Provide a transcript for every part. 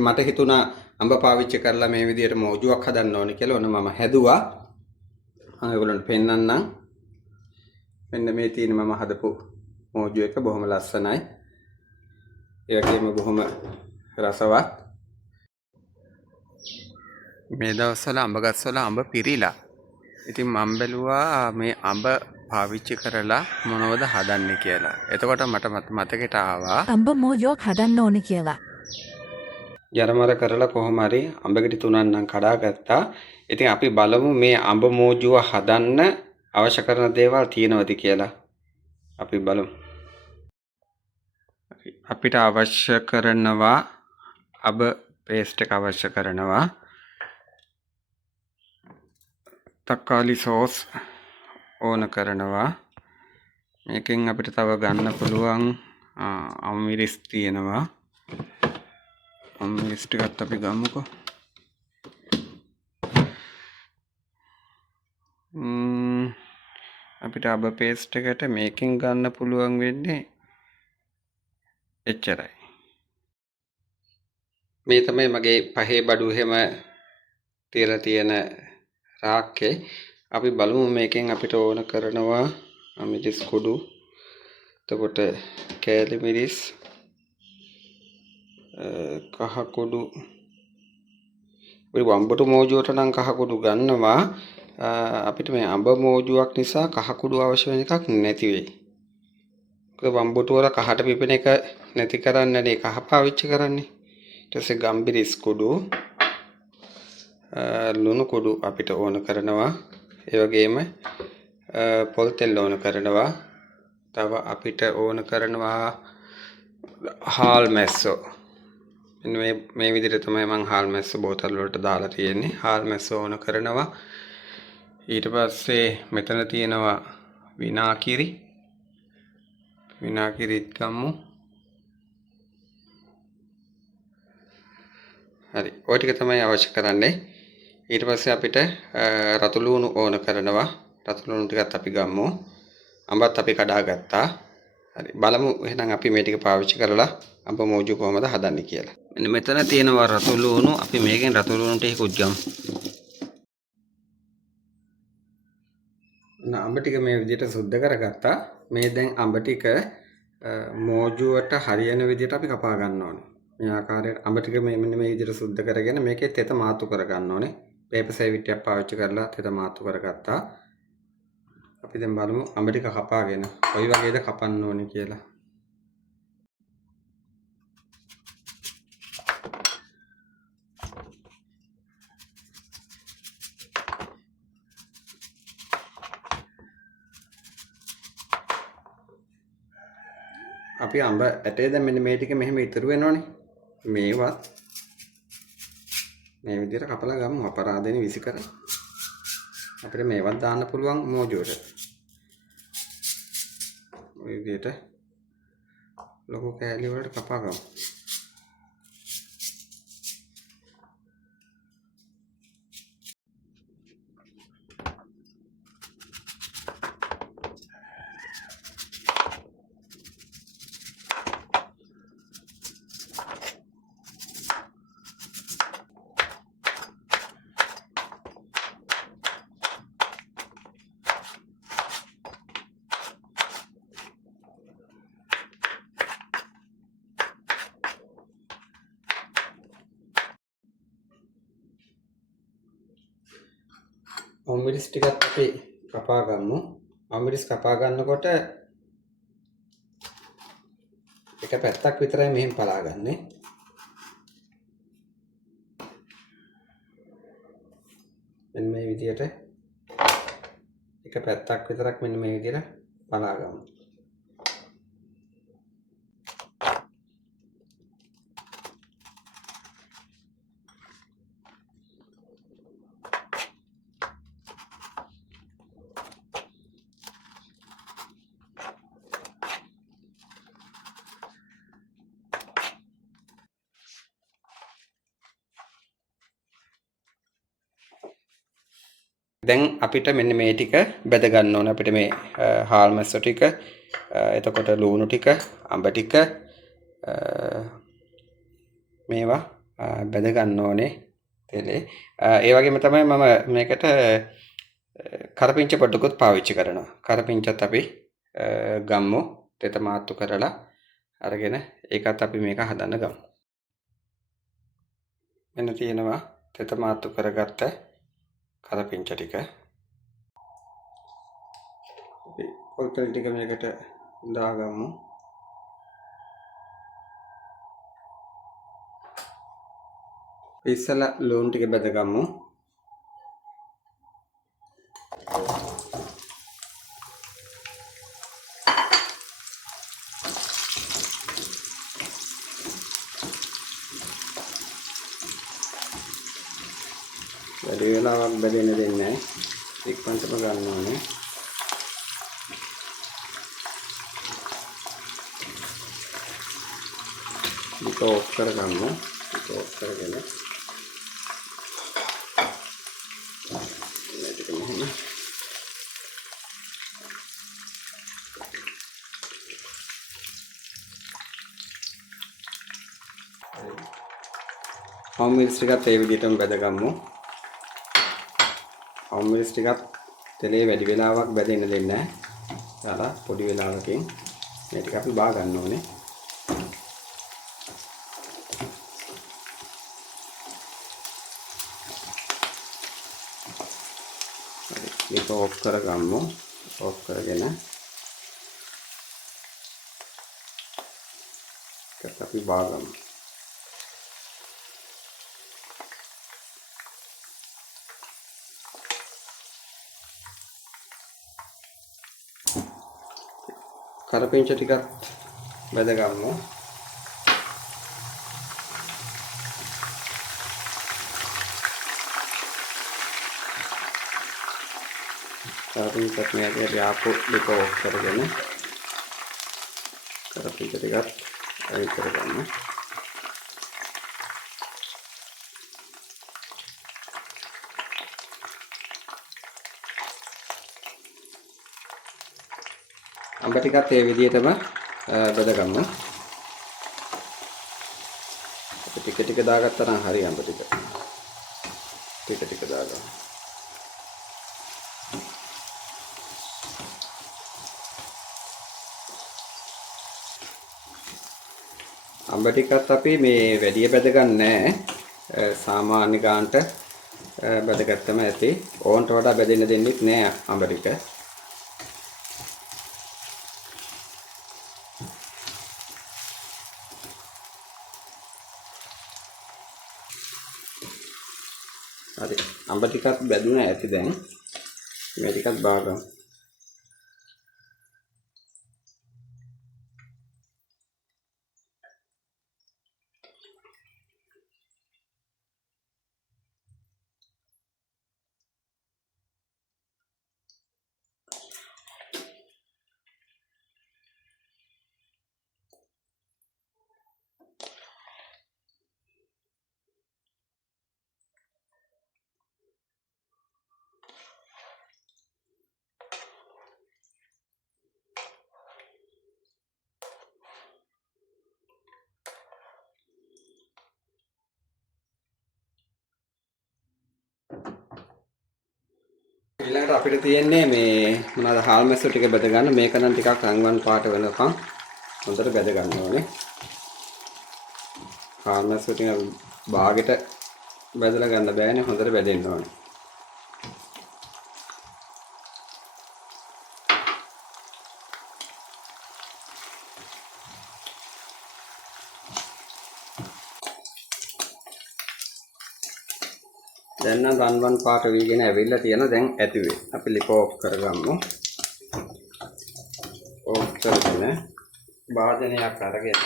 මට හිතුණා අඹ පාවිච්චි කරලා මේ විදිහට මෝජුවක් හදන්න ඕනේ කියලා. ඔන්න මම හැදුවා. මම ඒගොල්ලන්ට පෙන්නන්නම්. මෙන්න මේ තියෙන මම හදපු මෝජු එක බොහොම ලස්සනයි. ඒ වගේම බොහොම රසවත්. මේ දවස්වල අඹ ගස්වල අඹ පිරීලා. ඉතින් මම බැලුවා මේ අඹ පාවිච්චි කරලා මොනවද හදන්නේ කියලා. එතකොට මට මතකයට ආවා අඹ මෝජුවක් හදන්න ඕනේ කියලා. යරමර කරලා කොහොම හරි අඹ ගෙඩි 3ක් නම් කඩා ගත්තා. ඉතින් අපි බලමු මේ අඹ මෝජුව හදන්න අවශ්‍ය කරන දේවල් තියෙනවද කියලා. අපි බලමු. අපිට අවශ්‍ය කරනවා අඹ පේස්ට් එක අවශ්‍ය කරනවා. තක්කාලි සෝස් ඕන කරනවා. මේකෙන් අපිට තව ගන්න පුළුවන් අමිරිස් තියෙනවා. අමිරිස් ටිකත් අපි ගමුකෝ. අපිට අඹ පේස්ට් එකට මේකෙන් ගන්න පුළුවන් වෙන්නේ එච්චරයි. මේ තමයි මගේ පහේ බඩු එහෙම තියලා තියෙන රාක්කේ. අපි බලමු මේකෙන් අපිට ඕන කරනවා මිරිස් කුඩු, එතකොට කෑලි මිරිස්, කහ කුඩු. අපි වම්බට මෝජුවට නම් කහ කුඩු ගන්නවා. අපිට මේ අඹ මෝජුවක් නිසා කහ කුඩු අවශ්‍ය වෙන එකක් නැති වෙයි. ඒක වම්බට වල කහට පිපෙන එක නැති කරන්නනේ කහ පාවිච්චි කරන්නේ. ඊට පස්සේ ගම්බිරිස් කුඩු, ලුණු කුඩු අපිට ඕන කරනවා. ඒ වගේම පොල් තෙල් ඕන කරනවා. තව අපිට ඕන කරනවා හාල් මැස්සෝ. මේ විදිහට තමයි මම හාල් මැස්සෝ බෝතල් වලට දාලා තියෙන්නේ. හාල් මැස්සෝ ඕන කරනවා. ඊට පස්සේ මෙතන තියෙනවා විනාකිරි. විනාකිරිත් ගමු. හරි. ඔය ටික තමයි අවශ්‍ය කරන්නේ. ඊට පස්සේ අපිට රතු ලුණු ඕන කරනවා. රතු ලුණු ටිකත් අපි ගමු. අඹත් අපි කඩා ගත්තා. හරි. බලමු එහෙනම් අපි මේ ටික පාවිච්චි කරලා අඹ මෝජු කොහමද හදන්නේ කියලා. මෙන්න මෙතන තියෙනවා රතු ලුණු. අපි මේකෙන් රතු ලුණු ටිකකුත් ගමු. අඹ ටික මේ විදිහට සුද්ධ කරගත්තා. මේ දැන් අඹ ටික මෝජුවට හරියන විදිහට අපි කපා ගන්න ඕනේ. මේ ආකාරයට අඹ ටික මෙන්න මේ විදිහට සුද්ධ කරගෙන මේකේ තෙත මාතු කර ගන්න ඕනේ. පේපර් සේවිට්ටියක් පාවිච්චි කරලා තෙත මාතු කරගත්තා. අපි දැන් බලමු අඹ ටික කපාගෙන කොයි වගේද කපන්න ඕනේ කියලා. අපි අඹ ඇටේ දැන් මෙන්න මේ ටික මෙහෙම ඉතුරු වෙනවනේ. මේවත් මේ විදිහට කපලා ගමු. අපරාධෙනේ විසි කර. අපිට මේවත් දාන්න පුළුවන් මෝජුවට. ඔය විදිහට ලොකු කෑලි වලට කපා ගමු. අමිරිස් ටිකත් අපි කපා ගමු. අමිරිස් කපා ගන්නකොට එක පැත්තක් විතරයි මෙහෙම පලාගන්නේ. මෙන්න මේ විදිහට එක පැත්තක් විතරක් මෙන්න මේ විදිහට පලා ගමු. දැන් අපිට මෙන්න මේ ටික බෙද ගන්න ඕනේ. අපිට මේ හාල් මැස්සෝ ටික, එතකොට ලුණු ටික, අඹ ටික, මේවා බැද ගන්න ඕනේ තෙලේ. ඒ වගේම තමයි මම මේකට කරපිංච පොඩ්ඩකුත් පාවිච්චි කරනවා. කරපිංචත් අපි ගම්මු තෙත මාත්තු කරලා අරගෙන ඒකත් අපි මේක හදන්න ගමු. මෙන්න තියෙනවා තෙත මාත්තු කරගත්ත කරපිංච ටික. අපි පොල් තෙල් ටික මේකට දාගමු. ඉස්සලා ලුණු ටික බෙදගමු. වැඩි වෙලාවක් බැදෙන්න දෙන්නේ නැහැ. ඉක්මනටම ගන්න ඕනේ. මේක ඔෆ් කරගමු. මේක ඔෆ් කරගෙන මේක මෙහෙම හොම්මිරිස් ටිකත් ඒ විදිහටම බෙදගමු. හොම්මිරිස් ටිකත් තෙලේ වැඩි වෙලාවක් බැදෙන්න දෙන්නේ නැහැ. යාලා පොඩි වෙලාවකින් මේ ටික අපි බා ගන්න ඕනේ. මේක ඔෆ් කරගමු. ඔෆ් කරගෙන ඒකත් අපි බා ගමු. කරපිංච ටිකත් බෙදගමු. කරපිංචත් මේ ඇටි ආපු දෙක ඔෆ් කරගෙන කරපිංච ටිකත් අයින් කරගමු. අඹ ටිකත් ඒ විදිහටම බෙදගමු. ටික ටික දාගත්තා නම් හරි අඹ ටික. ටික ටික දාගමු. අඹ ටිකත් අපි මේ වැඩි බෙදගන්නේ නැහැ. සාමාන්‍ය ගානට බෙදගත්තම ඇති. ඕන්ට වඩා බෙදෙන්න දෙන්නෙත් නෑ අඹ ටික. හරි අඹ ටිකත් බැදුණා ඇති දැන්. මේ ටිකත් බාගමු. ඊළඟට අපිට තියෙන්නේ මේ මොනවාද හාල් මැස්සෝ ටික බෙද ගන්න. මේක නම් ටිකක් රන්වන් පාට වෙනකම් හොඳට බෙද ගන්න ඕනේ. හාල් මැස්සෝ ටික බාගෙට බෙදලා ගන්න බෑනේ. හොඳට බෙදෙන්න ඕනේ. දැන් නම් රන්වන් පාට වීගෙන ඇවිල්ලා තියෙන දැන් ඇතුවේ. අපි ලිප ඔෆ් කරගමු. ඔෆ් කරගෙන භාජනයක් අරගෙන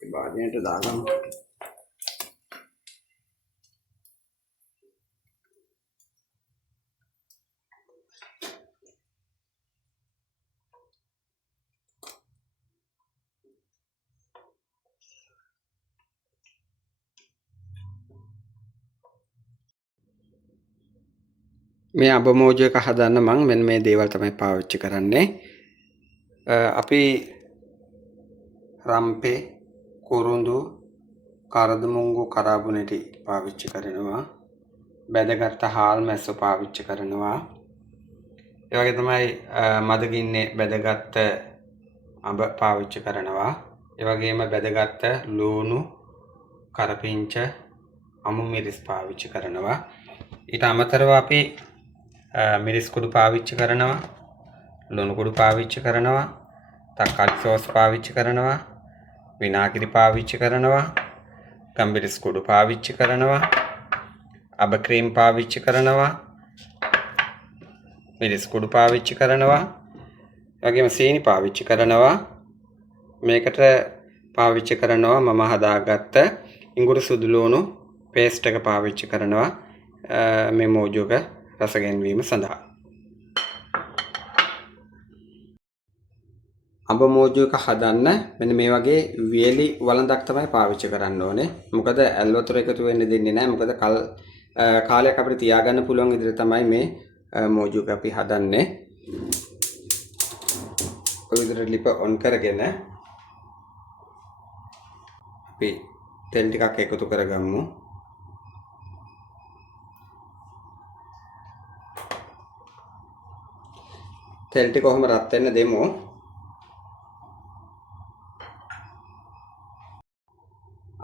ඒ භාජනයට දාගමු. මේ අඹ මෝජු එක හදන්න මම මෙන්න මේ දේවල් තමයි පාවිච්චි කරන්නේ. අපි රම්පේ, කුරුඳු, කරදමුංගු කරාබුනේටි පාවිච්චි කරනවා. බැදගත්ත හාල් මැස්සෝ පාවිච්චි කරනවා. ඒ වගේ තමයි මදගින්නේ බැදගත්ත අඹ පාවිච්චි කරනවා. ඒ වගේම බැදගත්ත ලූණු, කරපිංච, අමු මිරිස් පාවිච්චි කරනවා. ඊට අමතරව අපි මිරිස් කුඩු පාවිච්චි කරනවා. ලුණු කුඩු පාවිච්චි කරනවා. තක්කාලි සෝස් පාවිච්චි කරනවා. විනාගිරි පාවිච්චි කරනවා. ගම්බිරිස් කුඩු පාවිච්චි කරනවා. අබ ක්‍රීම් පාවිච්චි කරනවා. මිරිස් කුඩු පාවිච්චි කරනවා. ඒ වගේම සීනි පාවිච්චි කරනවා. මේකට පාවිච්චි කරනවා මම හදාගත්ත ඉඟුරු සුදු ලුණු පේස්ට් එක පාවිච්චි කරනවා මේ මෝජුක රස ගැන්වීම සඳහා. අඹ මෝජුක හදන්න මෙන්න මේ වගේ වියලි වළඳක් තමයි පාවිච්චි කරන්න ඕනේ. මොකද ඇල් වතුර එකතු වෙන්න දෙන්නේ නැහැ. මොකද කාලයක් අපිට තියාගන්න පුළුවන් විදිහට තමයි මේ මෝජුක අපි හදන්නේ. ඔය විදිහට ලිප ඔන් කරගෙන අපි තෙල් ටිකක් එකතු කරගමු. තෙල් ටික කොහොම රත් වෙන්න දෙමු.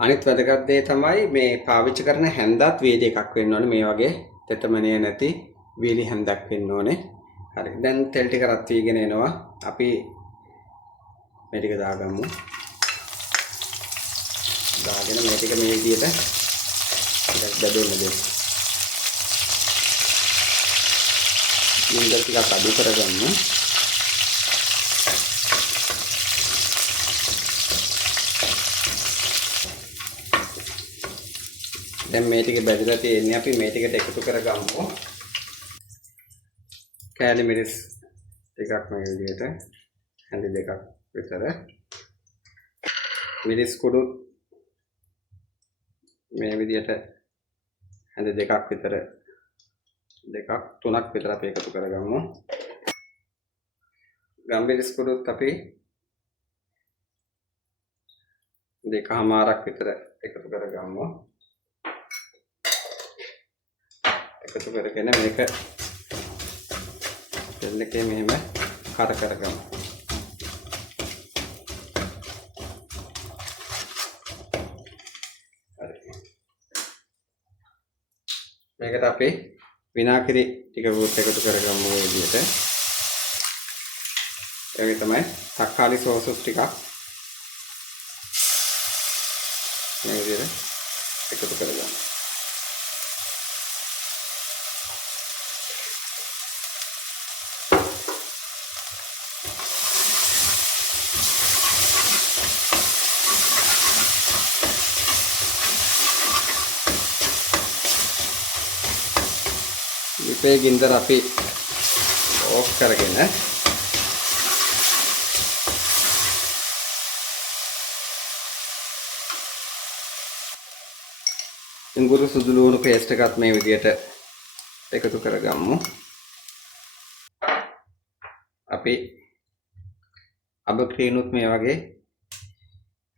අනිත් වැදගත් දේ තමයි මේ පාවිච්චි කරන හැන්දත් වේලි එකක් වෙන්න ඕනේ. මේ වගේ තෙතමනේ නැති වේලි හැන්දක් වෙන්න ඕනේ. හරි. දැන් තෙල් ටික රත් වීගෙන එනවා. අපි මේ ටික දාගමු. දාගෙන මේ ටික මේ විදිහට ටිකක් බෙදෙන්න දෙන්න. ගින්දර ටිකක් අඩු කරගන්න. දැන් මේ ටික බෙදලා තියෙන්නේ අපි මේ ටිකට එකතු කරගමු. කෑලි මිරිස් ටිකක් මේ විදිහට හැඳි දෙකක් විතර. මිරිස් කුඩු මේ විදිහට හැඳි දෙකක් විතර තුනක් විතර අපි එකතු කරගමු. ගම්බිරිස් කුඩුත් අපි දෙකමාරක් විතර එකතු කරගමු. එකතු කරගෙන මේක තෙල් එකේ මෙහෙම කර කරගමු. මේකට අපි විනාගිරි ටිකකුත් එකතු කරගමු මේ විදිහට. ඒ වගේ තමයි තක්කාලි සෝස් ටිකක් මේ විදිහට එකතු කරගමු. ලිපේ ගින්දර අපි ඕෆ් කරගෙන ඉඟුරු සුදු ලුණු පේස්ට් එකත් මේ විදිහට එකතු කරගමු. අපි අබ ක්‍රීනුත් මේ වගේ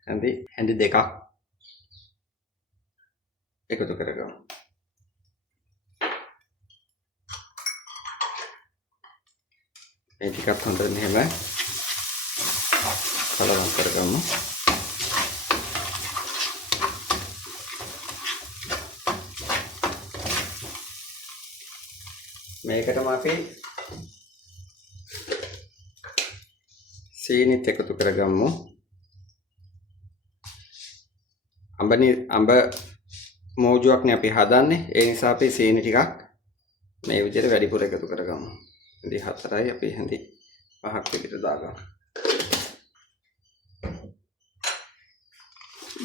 හැඳි දෙකක් එකතු කරගමු. මේ ටිකත් හොඳට මෙහෙම කලවම් කරගමු. මේකටම අපි සීනිත් එකතු කරගමු. අඹ මෝජුවක්නේ අපි හදන්නේ. ඒ නිසා අපි සීනි ටිකක් මේ විදිහට වැඩිපුර එකතු කරගමු. හැඳි 4යි අපි හැඳි 5ක් විතර දාගමු.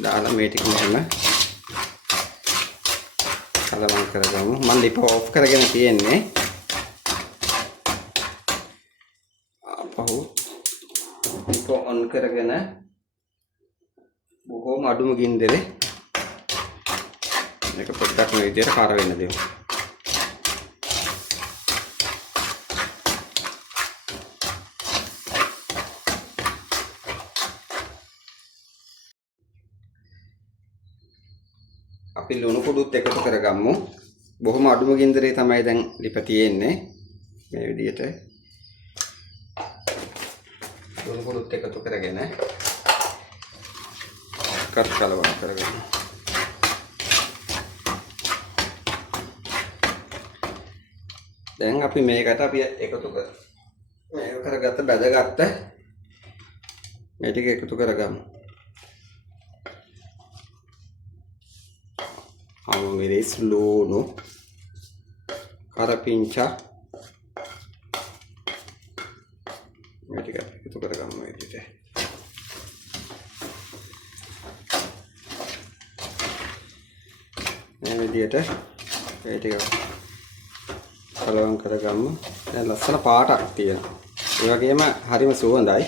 දාලා මේ ටික මෙහෙම කලවම් කරගමු. මම ලිප ඔෆ් කරගෙන තියෙන්නේ. ලිප ඔන් කරගෙන බොහොම අඩුම ගින්දරේ මේක පොඩ්ඩක් මේ විදිහට කාර වෙන්න දෙමු. අපි ලුණු කුඩුත් එකතු කරගමු. බොහොම අඩුම ගින්දරේ තමයි දැන් ලිප තියෙන්නේ. මේ විදිහට ලුණු කුඩුත් එකතු කරගෙන කලවම් කරගමු. දැන් අපි මේකට අපි එකතු කරගත්ත බැදගත්ත මේ ටික එකතු කරගමු. අමු මිරිස් ලුණු කරපිංචා මේ ටික එකතු කරගමු මේ විදිහට. මේ විදිහට මේ ටික කලවම් කරගමු. දැන් ලස්සන පාටක් තියෙනවා. ඒ වගේම හරිම සුවඳයි.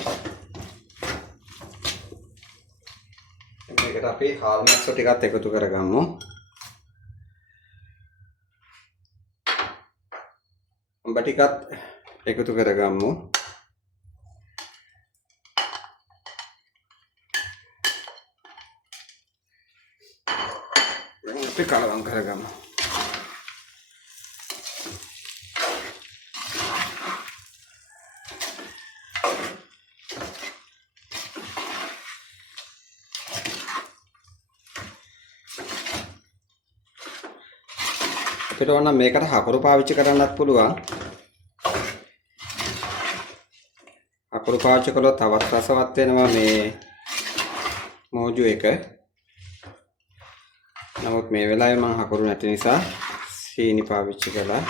මේකට අපි හාල් මැස්සෝ ටිකත් එකතු කරගමු. උඹ ටිකත් එකතු කරගමු. දැන් අපි කලවම් කරගමු. අපිට ඕන මේකට හකුරු පාවිච්චි කරන්නත් පුළුවන්. හකුරු පාවිච්චි කළොත් තවත් රසවත් වෙනවා මේ මෝජු එක. නමුත් මේ වෙලාවේ මම හකුරු නැති නිසා සීනි පාවිච්චි කළා.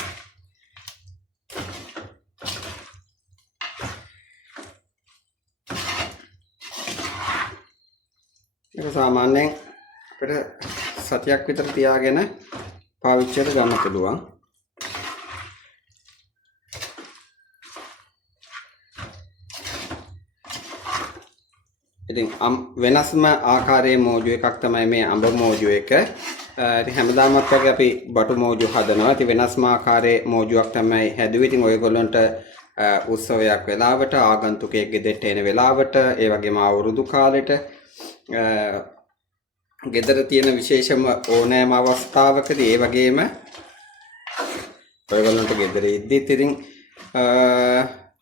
ඒක සාමාන්‍යයෙන් අපිට සතියක් විතර තියාගෙන පාවිච්චියට ගන්න පුළුවන්. ඉතින් වෙනස්ම ආකාරයේ මෝජු එකක් තමයි මේ අඹ මෝජු එක. ඉතින් හැමදාමත් වගේ අපි බටු මෝජු හදනවා. ඉතින් වෙනස්ම ආකාරයේ මෝජුවක් තමයි හැදුවේ. ඉතින් ඔයගොල්ලන්ට උත්සවයක් වෙලාවට, ආගන්තුකයෙක් ගෙදරට එන වෙලාවට, ඒ වගේම අවුරුදු කාලෙට ගෙදර තියෙන විශේෂම ඕනෑම අවස්ථාවකදී ඒ වගේම ඔයගොල්ලන්ට ගෙදර ඉද්දිත් ඉතින්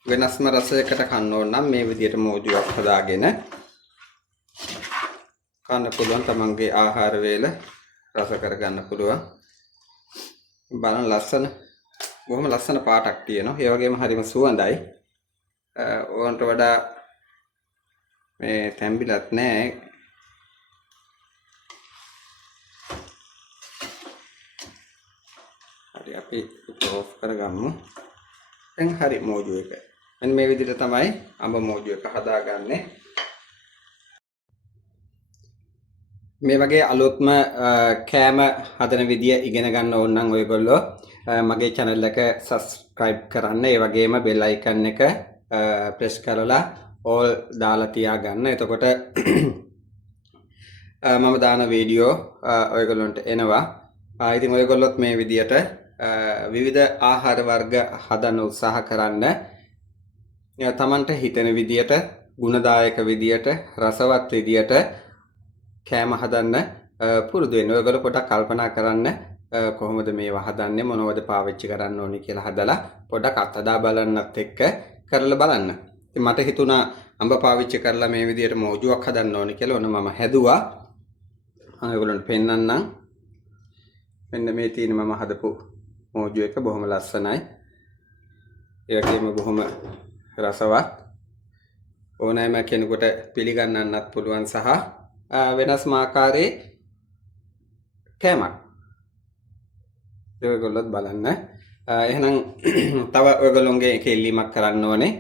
වෙනස්ම රසයකට කන්න ඕන නම් මේ විදිහට මෝජුවක් හදාගෙන කන්න පුළුවන්. තමන්ගේ ආහාර වේල රස කරගන්න පුළුවන්. බලන්න ලස්සන බොහොම ලස්සන පාටක් තියෙනවා. ඒ වගේම හරිම සුවඳයි. ඕන්ට වඩා මේ තැඹිලත් නැහැ. අපි ඕෆ් කරගමු. දැන් හරි මෝජු එක. මෙන්න මේ විදිහට තමයි අඹ මෝජු එක හදාගන්නේ. මේ වගේ අලුත්ම කෑම හදන විදිය ඉගෙන ගන්න ඕන නම් ඔයගොල්ලෝ මගේ channel එක subscribe කරන්න. ඒ වගේම bell icon එක press කරලා all දාලා තියාගන්න. එතකොට මම දාන වීඩියෝ ඔයගොල්ලන්ට එනවා. ඉතින් ඔයගොල්ලොත් මේ විදියට විවිධ ආහාර වර්ග හදන්න උත්සාහ කරන්න. තමන්ට හිතෙන විදියට, ගුණදායක විදියට, රසවත් විදියට කෑම හදන්න පුරුදු වෙන්න. ඔයගොල්ලෝ පොඩ්ඩක් කල්පනා කරන්න කොහොමද මේවා හදන්නේ, මොනවද පාවිච්චි කරන්න ඕනේ කියලා හදලා පොඩ්ඩක් අත්හදා බලන්නත් එක්ක කරලා බලන්න. ඉතින් මට හිතුණා අඹ පාවිච්චි කරලා මේ විදියට මෝජුවක් හදන්න ඕනේ කියලා. ඔන්න මම හැදුවා. ඔයගොල්ලන්ට පෙන්නන්නම්. මෙන්න මේ තියෙන මම හදපු මෝජු එක බොහොම ලස්සනයි. ඒ වගේම බොහොම රසවත්. ඕනෑම කෙනෙකුට පිළිගන්නන්නත් පුළුවන් සහ වෙනස්ම ආකාරයේ කෑමක්. ඔයගොල්ලොත් බලන්න. එහෙනම් තව ඔයගොල්ලොන්ගේ එක ඉල්ලීමක් කරන්න ඕනේ.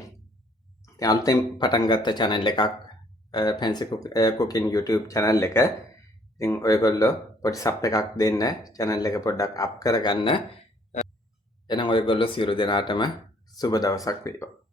දැන් අලුතෙන් පටන් ගත්ත channel එකක් fancy cooking YouTube channel එක. ඉතින් ඔයගොල්ලෝ පොඩි සබ් එකක් දෙන්න, channel එක පොඩ්ඩක් අප් කරගන්න. එහෙනම් ඔයගොල්ලෝ සියලු දෙනාටම සුබ දවසක් වේවා.